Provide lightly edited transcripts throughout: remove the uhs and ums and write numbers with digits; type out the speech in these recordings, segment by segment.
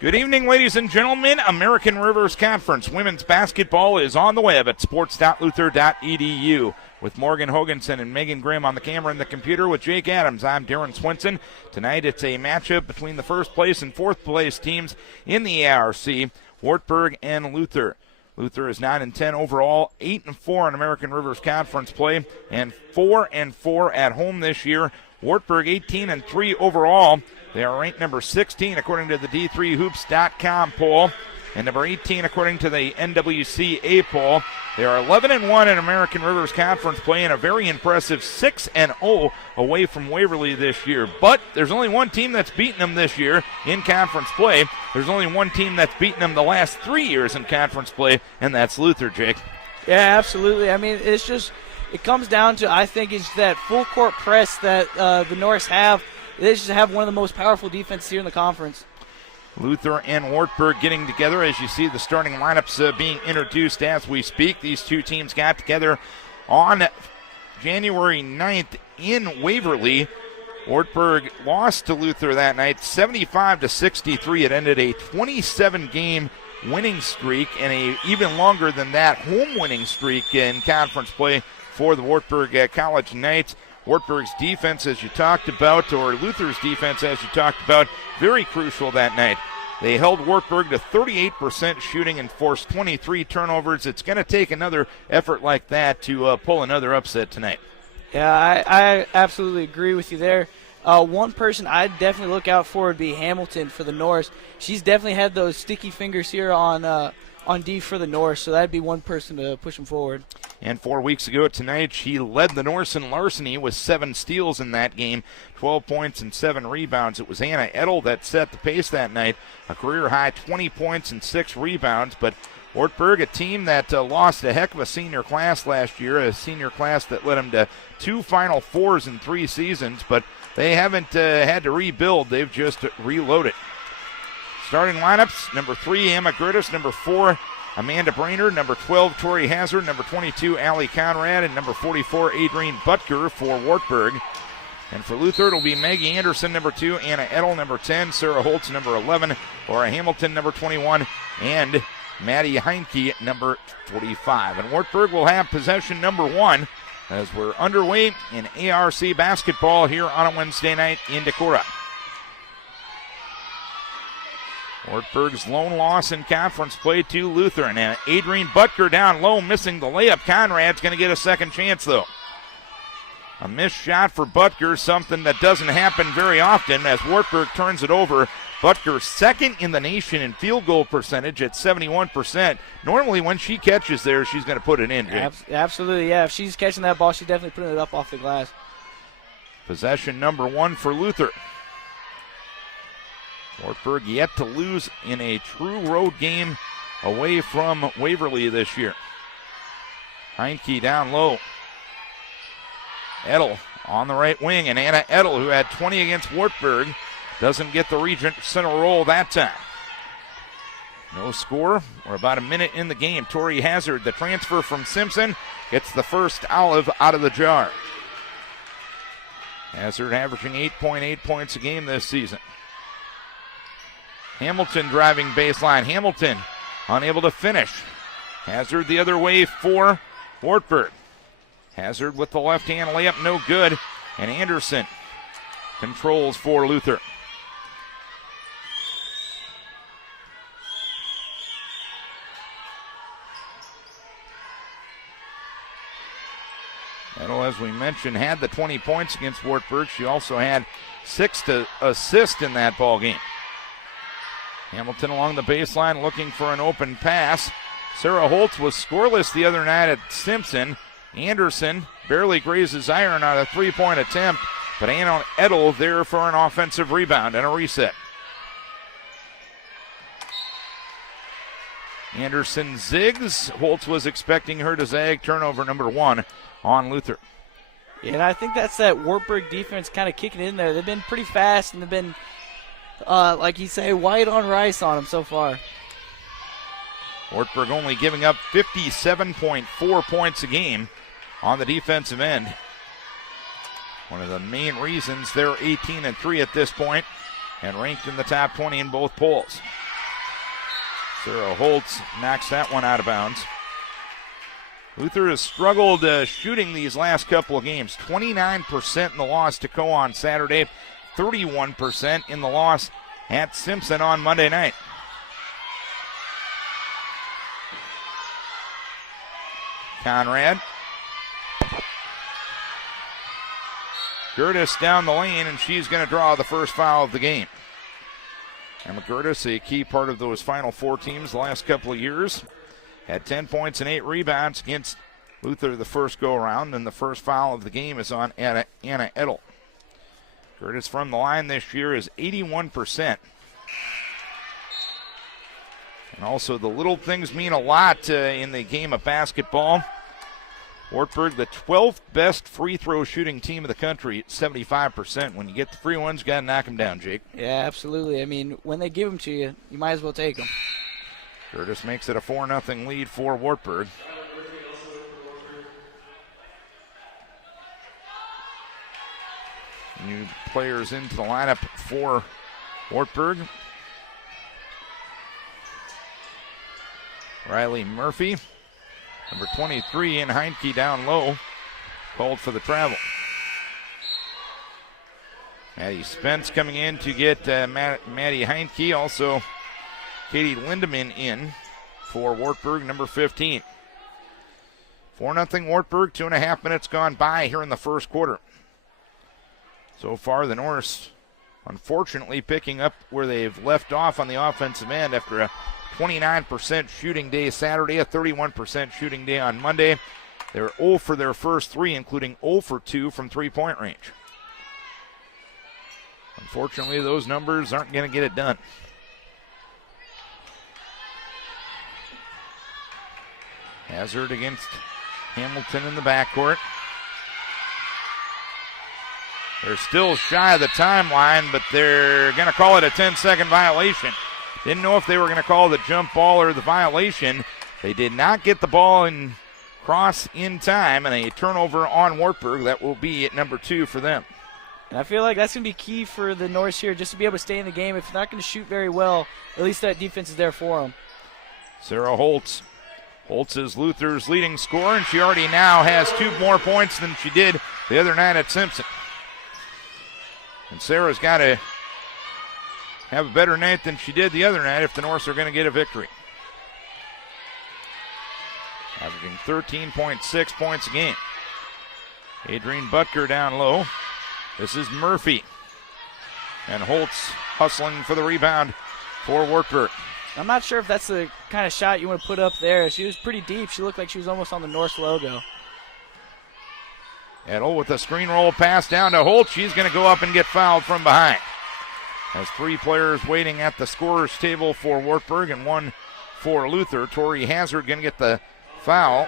Good evening, ladies and gentlemen. American Rivers Conference women's basketball is on the web at sports.luther.edu. With Morgan Hoganson and Megan Grimm on the camera and the computer with Jake Adams, I'm Darren Swinson. Tonight it's a matchup between the first place and fourth place teams in the ARC, Wartburg and Luther. Luther is 9-10 overall, 8-4 in American Rivers Conference play, and 4-4 at home this year. Wartburg 18-3 overall. They are ranked number 16 according to the D3Hoops.com poll and number 18 according to the NWCA poll. They are 11-1 in American Rivers Conference play and a very impressive 6-0 away from Waverly this year. But there's only one team that's beaten them this year in conference play. There's only one team that's beaten them the last 3 years in conference play, and that's Luther, Jake. Yeah, absolutely. I mean, it comes down to, I think, it's that full court press that the Norse have. They just have one of the most powerful defenses here in the conference. Luther and Wartburg getting together as you see the starting lineups being introduced as we speak. These two teams got together on January 9th in Waverly. Wartburg lost to Luther that night 75-63. It ended a 27-game winning streak and a even longer than that home winning streak in conference play for the Wartburg College Knights. Wartburg's defense, as you talked about, or Luther's defense, as you talked about, very crucial that night. They held Wartburg to 38% shooting and forced 23 turnovers. It's going to take another effort like that to pull another upset tonight. Yeah, I absolutely agree with you there. One person I'd definitely look out for would be Hamilton for the Norse. She's definitely had those sticky fingers here on D for the Norse, so that'd be one person to push them forward. And 4 weeks ago tonight, she led the Norse in larceny with 7 steals in that game, 12 points and 7 rebounds. It was Anna Edel that set the pace that night, a career-high 20 points and 6 rebounds. But Wartburg, a team that lost a heck of a senior class last year, a senior class that led them to 2 Final Fours in 3 seasons, but they haven't had to rebuild. They've just reloaded. Starting lineups, number 3, Emma Grittis, number 4, Amanda Brainerd, number 12, Tori Hazard, number 22, Allie Conrad, and number 44, Adrienne Butker for Wartburg. And for Luther, it'll be Maggie Anderson, number 2, Anna Edel, number 10, Sarah Holtz, number 11, Laura Hamilton, number 21, and Maddie Heinke, number 45. And Wartburg will have possession number 1 as we're underway in ARC basketball here on a Wednesday night in Decorah. Wartburg's lone loss in conference play to Luther. And Adrienne Butker down low, missing the layup. Conrad's going to get a second chance, though. A missed shot for Butker, something that doesn't happen very often as Wartburg turns it over. Butker second in the nation in field goal percentage at 71%. Normally when she catches there, she's going to put it in, Jake. Absolutely, yeah. If she's catching that ball, she's definitely putting it up off the glass. Possession number 1 for Luther. Wartburg yet to lose in a true road game away from Waverly this year. Heinke down low. Edel on the right wing, and Anna Edel, who had 20 against Wartburg, doesn't get the Regent Center roll that time. No score. We're about a minute in the game. Tori Hazard, the transfer from Simpson, gets the first olive out of the jar. Hazard averaging 8.8 points a game this season. Hamilton driving baseline. Hamilton unable to finish. Hazard the other way for Wartburg. Hazard with the left-hand layup, no good. And Anderson controls for Luther. Edel, as we mentioned, had the 20 points against Wartburg. She also had 6 to assist in that ball game. Hamilton along the baseline looking for an open pass. Sarah Holtz was scoreless the other night at Simpson. Anderson barely grazes iron on a 3-point attempt, but Anna Edel there for an offensive rebound and a reset. Anderson zigs. Holtz was expecting her to zag. Turnover number 1 on Luther. Yeah, and I think that's that Wartburg defense kind of kicking in there. They've been pretty fast, and they've been, like you say, white on rice on them so far. Wartburg only giving up 57.4 points a game on the defensive end. One of the main reasons they're 18-3 at this point and ranked in the top 20 in both polls. Sarah Holtz knocks that one out of bounds. Luther has struggled shooting these last couple of games. 29% in the loss to Co on Saturday, 31% in the loss at Simpson on Monday night. Conrad. Gertis down the lane, and she's going to draw the first foul of the game. Emma Gertis, a key part of those Final Four teams the last couple of years. Had 10 points and 8 rebounds against Luther the first go-around, and the first foul of the game is on Anna Edel. Gertis from the line this year is 81%. And also the little things mean a lot in the game of basketball. Wartburg, the 12th best free throw shooting team of the country at 75%. When you get the free ones, you got to knock them down, Jake. Yeah, absolutely. I mean, when they give them to you, you might as well take them. Gertis makes it a 4-0 lead for Wartburg. New players into the lineup for Wartburg. Riley Murphy, number 23 in Heinke down low, called for the travel. Maddie Spence coming in to get Maddie Heinke, also Katie Lindemann in for Wartburg, number 15. 4-0 Wartburg, 2.5 minutes gone by here in the first quarter. So far, the Norse, unfortunately, picking up where they've left off on the offensive end after a 29% shooting day Saturday, a 31% shooting day on Monday. They're 0 for their first 3, including 0 for 2 from three-point range. Unfortunately, those numbers aren't going to get it done. Hazard against Hamilton in the backcourt. They're still shy of the timeline, but they're going to call it a 10-second violation. Didn't know if they were going to call the jump ball or the violation. They did not get the ball in cross in time, and a turnover on Wartburg. That will be at number 2 for them. And I feel like that's going to be key for the Norse here, just to be able to stay in the game. If they're not going to shoot very well, at least that defense is there for them. Sarah Holtz. Holtz is Luther's leading scorer, and she already now has 2 more points than she did the other night at Simpson. And Sarah's got to have a better night than she did the other night if the Norse are going to get a victory. Averaging 13.6 points a game. Adrienne Butker down low. This is Murphy. And Holtz hustling for the rebound for Wartburg. I'm not sure if that's the kind of shot you want to put up there. She was pretty deep. She looked like she was almost on the Norse logo. Edel with a screen roll pass down to Holtz. She's going to go up and get fouled from behind. Has 3 players waiting at the scorer's table for Wartburg and 1 for Luther. Tori Hazard going to get the foul.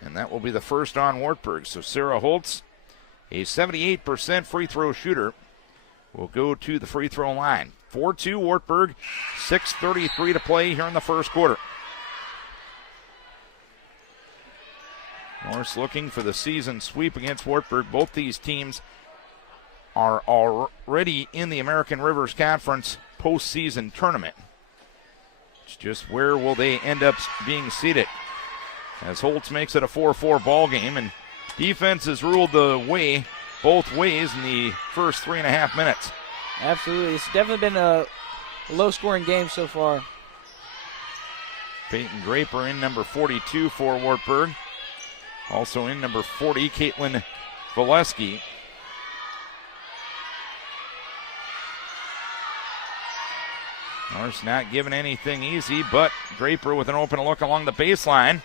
And that will be the first on Wartburg. So Sarah Holtz, a 78% free throw shooter, will go to the free throw line. 4-2 Wartburg, 6:33 to play here in the first quarter. Norse looking for the season sweep against Wartburg. Both these teams are already in the American Rivers Conference postseason tournament. It's just where will they end up being seated, as Holtz makes it a 4-4 ball game, and defense has ruled the way both ways in the first 3.5 minutes. Absolutely. It's definitely been a low-scoring game so far. Peyton Draper in number 42 for Wartburg. Also in number 40, Caitlin Valesky. Norse not giving anything easy, but Draper with an open look along the baseline.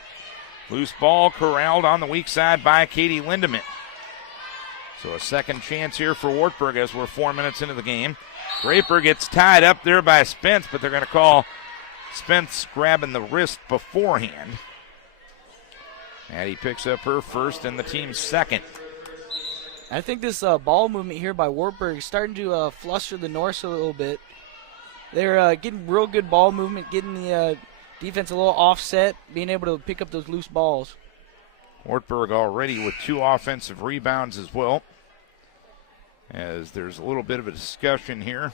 Loose ball corralled on the weak side by Katie Lindemann. So a second chance here for Wartburg as we're 4 minutes into the game. Draper gets tied up there by Spence, but they're going to call Spence grabbing the wrist beforehand. Maddie picks up her first and the team's second. I think this ball movement here by Wartburg is starting to fluster the Norse a little bit. They're getting real good ball movement, getting the defense a little offset, being able to pick up those loose balls. Wartburg already with 2 offensive rebounds as well, as there's a little bit of a discussion here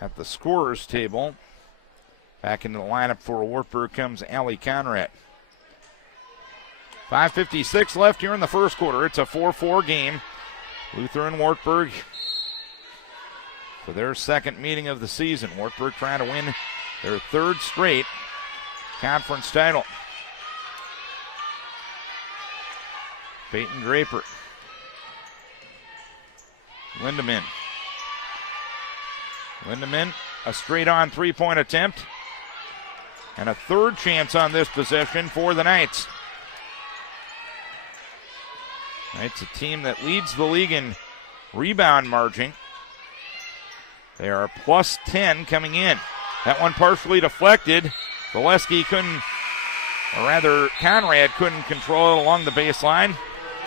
At the scorer's table, back into the lineup for Wartburg comes Allie Conrad. 5:56 left here in the first quarter. It's a 4-4 game. Luther and Wartburg for their second meeting of the season. Wartburg trying to win their third straight conference title. Peyton Draper. Lindemann. Lindemann, a straight-on three-point attempt. And a third chance on this possession for the Knights. Knights, a team that leads the league in rebound margin. They are plus 10 coming in. That one partially deflected. Valesky couldn't, or rather Conrad couldn't control it along the baseline.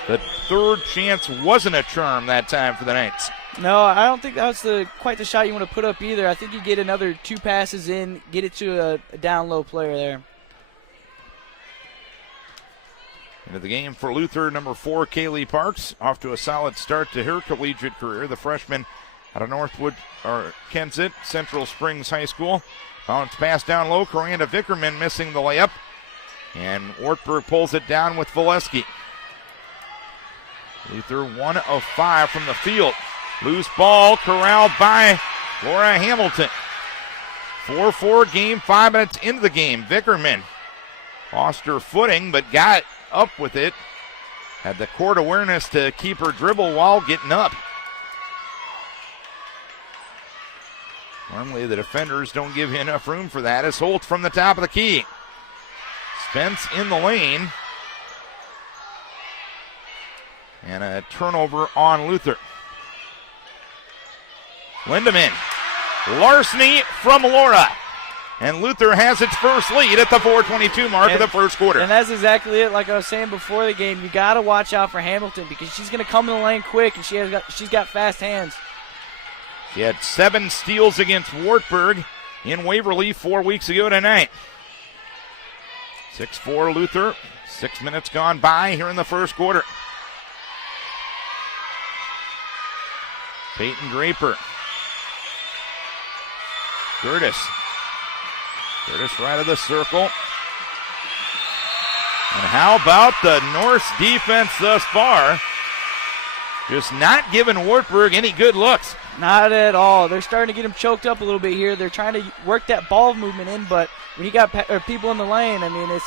The third chance wasn't a charm that time for the Knights. No, I don't think that's quite the shot you want to put up either. I think you get another 2 passes in, get it to a down low player there. Into the game for Luther, number 4, Kaylee Parks, off to a solid start to her collegiate career. The freshman out of Kensett Central Springs High School. Bounce pass down low, Coranda Vickerman missing the layup. And Wartburg pulls it down with Valesky. Luther 1 of 5 from the field. Loose ball corralled by Laura Hamilton. 4-4 game, 5 minutes into the game. Vickerman lost her footing but got up with it. Had the court awareness to keep her dribble while getting up. Normally the defenders don't give you enough room for that as Holt from the top of the key. Spence in the lane. And a turnover on Luther. Lindemann. Larceny from Laura. And Luther has its first lead at the 4:22 mark of the first quarter. And that's exactly it. Like I was saying before the game, you got to watch out for Hamilton because she's going to come in the lane quick, and she's got fast hands. She had 7 steals against Wartburg in Waverly 4 weeks ago tonight. 6-4 Luther. 6 minutes gone by here in the first quarter. Peyton Draper. Curtis right of the circle. And how about the Norse defense thus far? Just not giving Wartburg any good looks. Not at all. They're starting to get him choked up a little bit here. They're trying to work that ball movement in, but when you got people in the lane, I mean, it's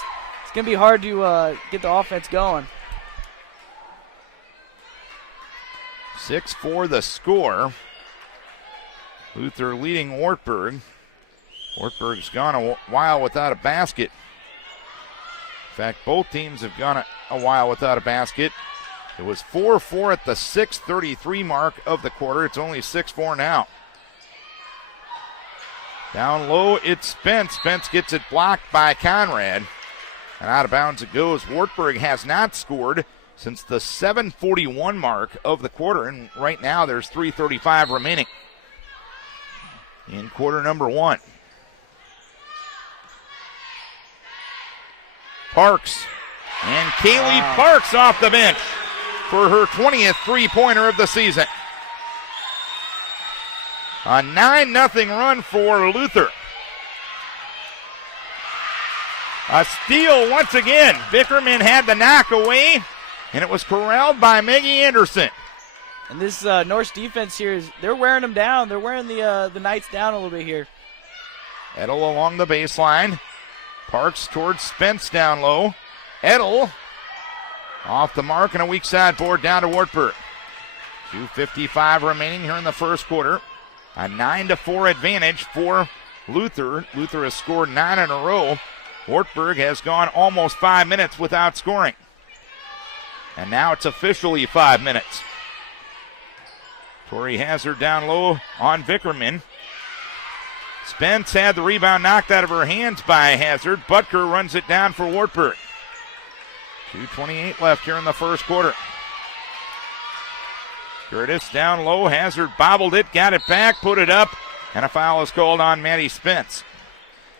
going to be hard to get the offense going. 6-4 the score. Luther leading Wartburg. Wartburg's gone a while without a basket. In fact, both teams have gone a while without a basket. It was 4-4 at the 6:33 mark of the quarter. It's only 6-4 now. Down low, it's Spence. Spence gets it blocked by Conrad. And out of bounds it goes. Wartburg has not scored since the 7:41 mark of the quarter. And right now there's 3:35 remaining in quarter number 1. Parks. And Kaylee Parks off the bench for her 20th three-pointer of the season. A 9-0 run for Luther. A steal once again. Vickerman had the knock away, and it was corralled by Maggie Anderson. And this Norse defense here, they're wearing them down. They're wearing the Knights down a little bit here. Edel along the baseline. Parks towards Spence down low. Edel off the mark and a weak side board down to Wartburg. 2:55 remaining here in the first quarter. A 9-4 advantage for Luther. Luther has scored 9 in a row. Wartburg has gone almost 5 minutes without scoring. And now it's officially 5 minutes. Tori Hazard down low on Vickerman. Spence had the rebound knocked out of her hands by Hazard. Butker runs it down for Wartburg. 2:28 left here in the first quarter. Curtis down low. Hazard bobbled it, got it back, put it up, and a foul is called on Maddie Spence.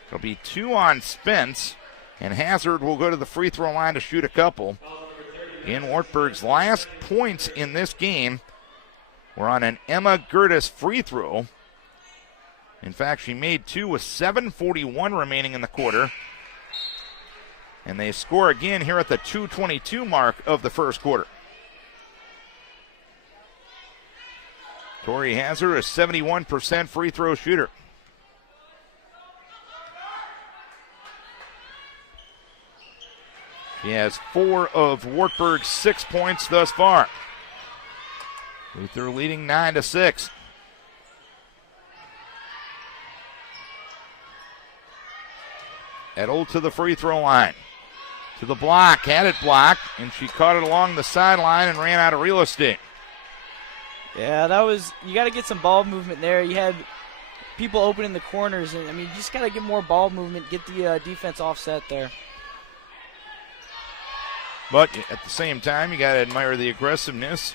It'll be 2 on Spence, and Hazard will go to the free throw line to shoot a couple. In Wartburg's last points in this game were on an Emma Gertis free throw. In fact, she made 2 with 7:41 remaining in the quarter. And they score again here at the 2:22 mark of the first quarter. Tori Hazard, a 71% free throw shooter. She has 4 of Wartburg's 6 points thus far. Luther leading 9-6. Edel to the free throw line. To the block, had it blocked, and she caught it along the sideline and ran out of real estate. Yeah, you got to get some ball movement there. You had people open in the corners, and I mean, you just got to get more ball movement, get the defense offset there. But at the same time, you got to admire the aggressiveness,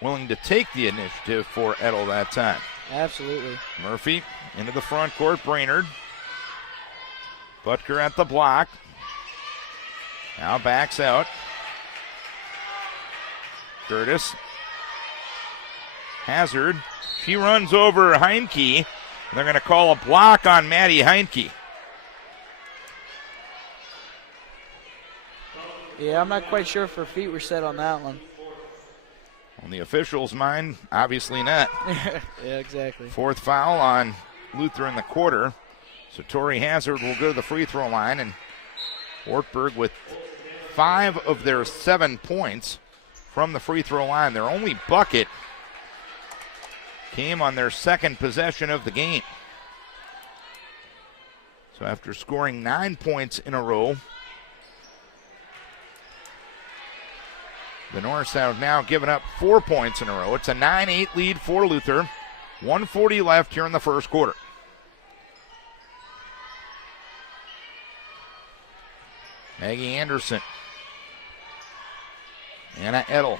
willing to take the initiative for Edel that time. Absolutely. Murphy into the front court, Brainerd. Butker at the block. Now backs out. Curtis. Hazard. She runs over Heinke. And they're going to call a block on Maddie Heinke. Yeah, I'm not quite sure if her feet were set on that one. On the officials' mind, obviously not. Yeah, exactly. 4th foul on Luther in the quarter. So Tori Hazard will go to the free throw line, and Wartburg with 5 of their 7 points from the free throw line. Their only bucket came on their second possession of the game. So after scoring 9 points in a row, the Norse have now given up 4 points in a row. It's a 9-8 lead for Luther. 1:40 left here in the first quarter. Maggie Anderson. Anna Edel.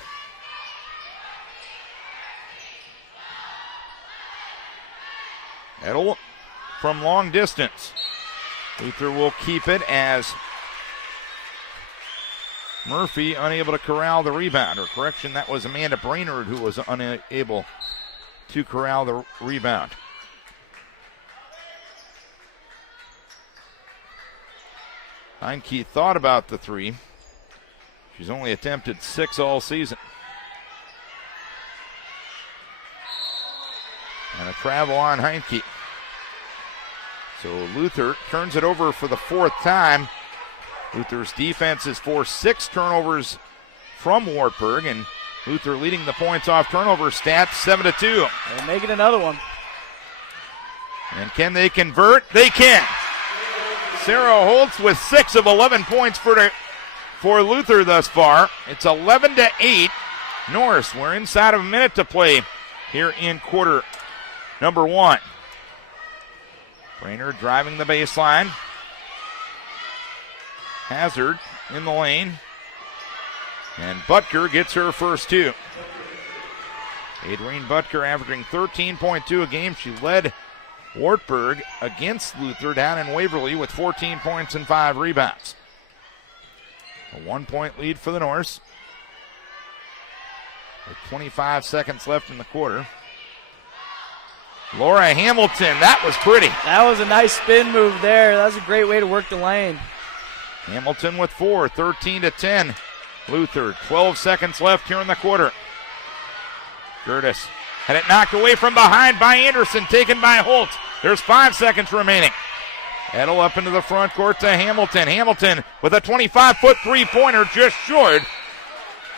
Edel from long distance. Luther will keep it as Murphy unable to corral the rebound. Or correction, that was Amanda Brainerd who was unable to corral the rebound. Heinke thought about the three. She's only attempted 6 all season. And a travel on Heinke. So Luther turns it over for the 4th time. Luther's defense has forced 6 turnovers from Wartburg, and Luther leading the points off turnover stats 7-2. And making another one. And can they convert? They can. Sarah Holtz with 6 of 11 points for Luther thus far. It's 11-8. Norris, we're inside of a minute to play here in quarter number 1. Brainerd driving the baseline. Hazard in the lane. And Butker gets her first 2. Adrienne Butker averaging 13.2 a game. She led Wartburg against Luther down in Waverly with 14 points and 5 rebounds. A 1-point lead for the Norse. With 25 seconds left in the quarter. Laura Hamilton, that was pretty. That was a nice spin move there. That was a great way to work the lane. Hamilton with 4, 13-10. Luther, 12 seconds left here in the quarter. Curtis had it knocked away from behind by Anderson, taken by Holt. There's 5 seconds remaining. Edel up into the front court to Hamilton. Hamilton with a 25-foot three-pointer, just short.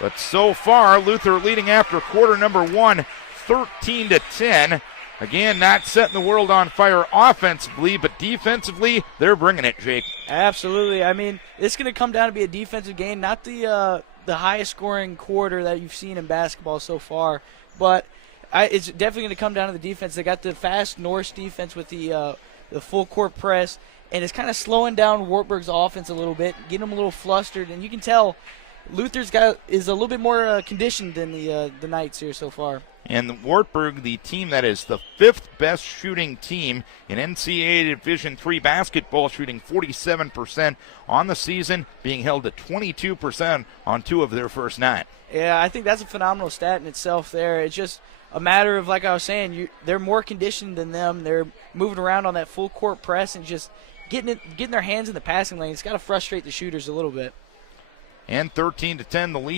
But so far, Luther leading after quarter number 1, 13-10. Again, not setting the world on fire offensively, but defensively, they're bringing it, Jake. Absolutely. I mean, it's going to come down to be a defensive game, not the highest scoring quarter that you've seen in basketball so far. But it's definitely going to come down to the defense. They got the fast Norse defense with the full court press, and it's kind of slowing down Wartburg's offense a little bit, getting them a little flustered. And you can tell Luther's is a little bit more conditioned than the Knights here so far. And Wartburg, the team that is the 5th best shooting team in NCAA Division III basketball, shooting 47% on the season, being held at 22% on 2 of their first 9. Yeah, I think that's a phenomenal stat in itself there. It's just a matter of, like I was saying, they're more conditioned than them. They're moving around on that full court press and just getting their hands in the passing lane. It's got to frustrate the shooters a little bit. And 13-10 the lead.